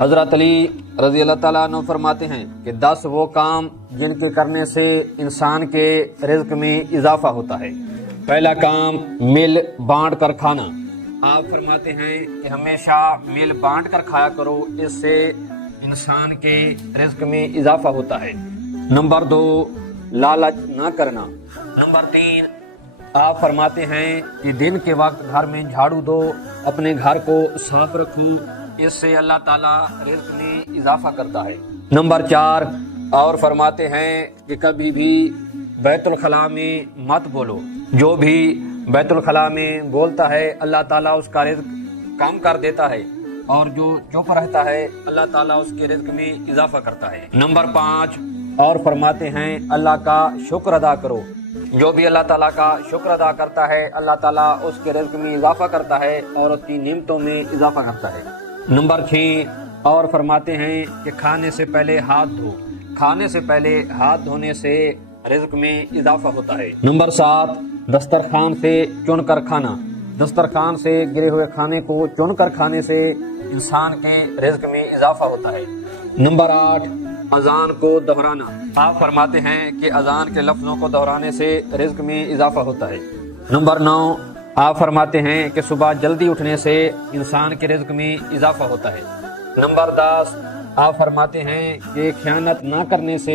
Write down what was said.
حضرت علی رضی اللہ تعالیٰ عنہ فرماتے ہیں کہ 10 وہ کام جن کے کرنے سے انسان کے رزق میں اضافہ ہوتا ہے۔ پہلا کام مل بانٹ کر کھانا۔ آپ فرماتے ہیں کہ ہمیشہ مل بانٹ کر کھایا کرو، اس سے انسان کے رزق میں اضافہ ہوتا ہے۔ نمبر 2 لالچ نہ کرنا۔ نمبر 3 آپ فرماتے ہیں کہ دن کے وقت گھر میں جھاڑو دو، اپنے گھر کو صاف رکھو، اس سے اللہ تعالیٰ رزق میں اضافہ کرتا ہے۔ نمبر 4 اور فرماتے ہیں کہ کبھی بھی بیت الخلاء میں مت بولو، جو بھی بیت الخلاء میں بولتا ہے اللہ تعالیٰ اس کا رزق کم کر دیتا ہے، اور جو چپ رہتا ہے اللہ تعالیٰ اس کے رزق میں اضافہ کرتا ہے۔ نمبر 5 اور فرماتے ہیں اللہ کا شکر ادا کرو، جو بھی اللہ تعالیٰ کا شکر ادا کرتا ہے اللہ تعالیٰ اس کے رزق میں اضافہ کرتا ہے اور اس کی نعمتوں میں اضافہ کرتا ہے۔ نمبر 6 اور فرماتے ہیں کہ کھانے سے پہلے ہاتھ دھو، کھانے سے پہلے ہاتھ دھونے سے رزق میں اضافہ ہوتا ہے۔ نمبر 7 دسترخوان سے چن کر کھانا، دسترخوان سے گرے ہوئے کھانے کو چن کر کھانے سے انسان کے رزق میں اضافہ ہوتا ہے۔ نمبر 8 اذان کو دہرانا۔ آپ فرماتے ہیں کہ اذان کے لفظوں کو دہرانے سے رزق میں اضافہ ہوتا ہے۔ نمبر 9 آپ فرماتے ہیں کہ صبح جلدی اٹھنے سے انسان کے رزق میں اضافہ ہوتا ہے۔ نمبر 10 آپ فرماتے ہیں کہ خیانت نہ کرنے سے